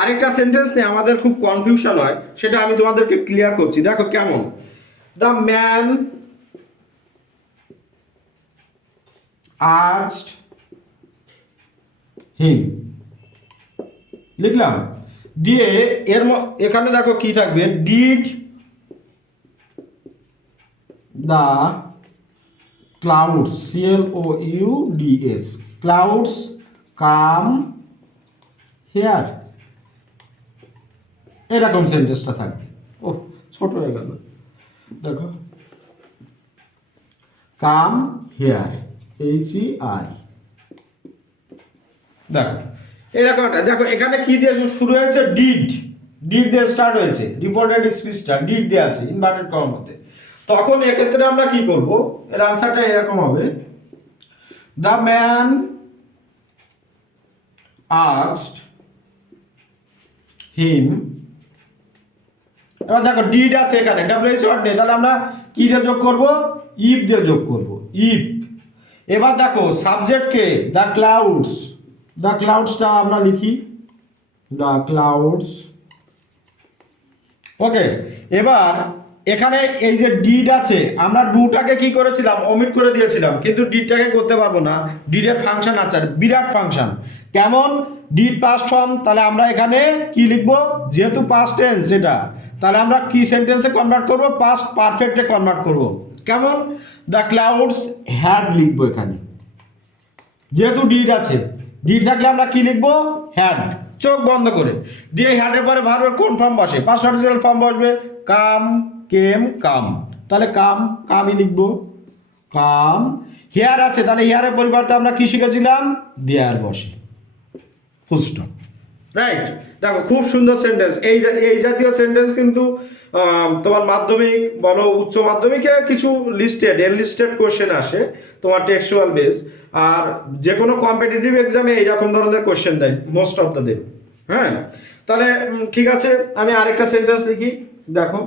আরেকটা সেন্টেন্স নিয়ে আমাদের খুব কনফিউশন হয়, সেটা আমি তোমাদেরকে ক্লিয়ার করছি। দেখো কেমন, দ্য ম্যান আস্কড হিম, লিখলাম, দিয়ে এখানে দেখো কি থাকবে, did the clouds, CLOUDS, clouds come here, এরকম সেন্টেন্সটা থাকবে। ও ছোট হয়ে গেল, দেখো কাম হেয়ার, HER, দেখো এরকম একটা। দেখো এখানে কি দিয়ে শুরু হয়েছে, ডিড, ডিড দিয়ে স্টার্ট হয়েছে, রিপোর্টেড স্পিচটা ডিড দিয়ে আছে ইনভার্টেড কমার মধ্যে। তখন এক্ষেত্রে আমরা কি করব, এর আনসারটা এরকম হবে, দ্য ম্যান আস্কড হিম, এবার দেখো ডিড আছে এখানে, WH ওয়ার্ড নেই, তাহলে আমরা কি দিয়ে যোগ করব, ইফ দিয়ে যোগ করব, ইফ। এবার দেখো সাবজেক্টকে দ্য ক্লাউডস, দ্য ক্লাউডসটা আমরা লিখি দ্য ক্লাউডস, ওকে। এবার এখানে এই যে ডিড আছে, আমরা ডুটাকে কি করেছিলাম, ওমিট করে দিয়েছিলাম, কিন্তু ডিডটাকে করতে পারবো না। ডিডের ফাংশন আছে, বিরাট ফাংশন। কেমন, ডিড পাস্ট ফর্ম, তাহলে আমরা এখানে কি লিখবো, যেহেতু পাস্ট টেন্স সেটা, তাহলে আমরা কি সেন্টেন্সে কনভার্ট করব, পাস্ট পারফেক্টে কনভার্ট করব। কেমন, দ্য ক্লাউডস হ্যাড লিখবো এখানে, যেহেতু ডিড আছে, ডিড থাকলে আমরা কি লিখবো, হ্যাড, চোখ বন্ধ করে, দিয়ে হ্যাডের পরে ভার্বের কোন ফর্ম বসে, পাস্ট পার্টিসিপাল ফর্ম বসবে, কাম, কেম, কাম, তাহলে কাম, কামই লিখবো, কাম। হেয়ার আছে, তাহলে হেয়ারের পরিবর্তে আমরা কি শিখেছিলাম, দেয়ার বসে, ফুল স্টপ, রাইট। দেখো খুব সুন্দর সেন্টেন্স। এই জাতীয় সেন্টেন্স কিন্তু তোমার মাধ্যমিক বলো, উচ্চ মাধ্যমিকে কিছু লিস্টেড এনলিস্টেড কোশ্চেন আসে তোমার টেক্সচুয়াল বেস, আর যে কোনো কম্পিটিটিভ এক্সামে এইরকম ধরনের কোশ্চেন দেয় মোস্ট অফ দ্য ডে। হ্যাঁ, তাহলে ঠিক আছে, আমি আরেকটা সেন্টেন্স লিখি। দেখো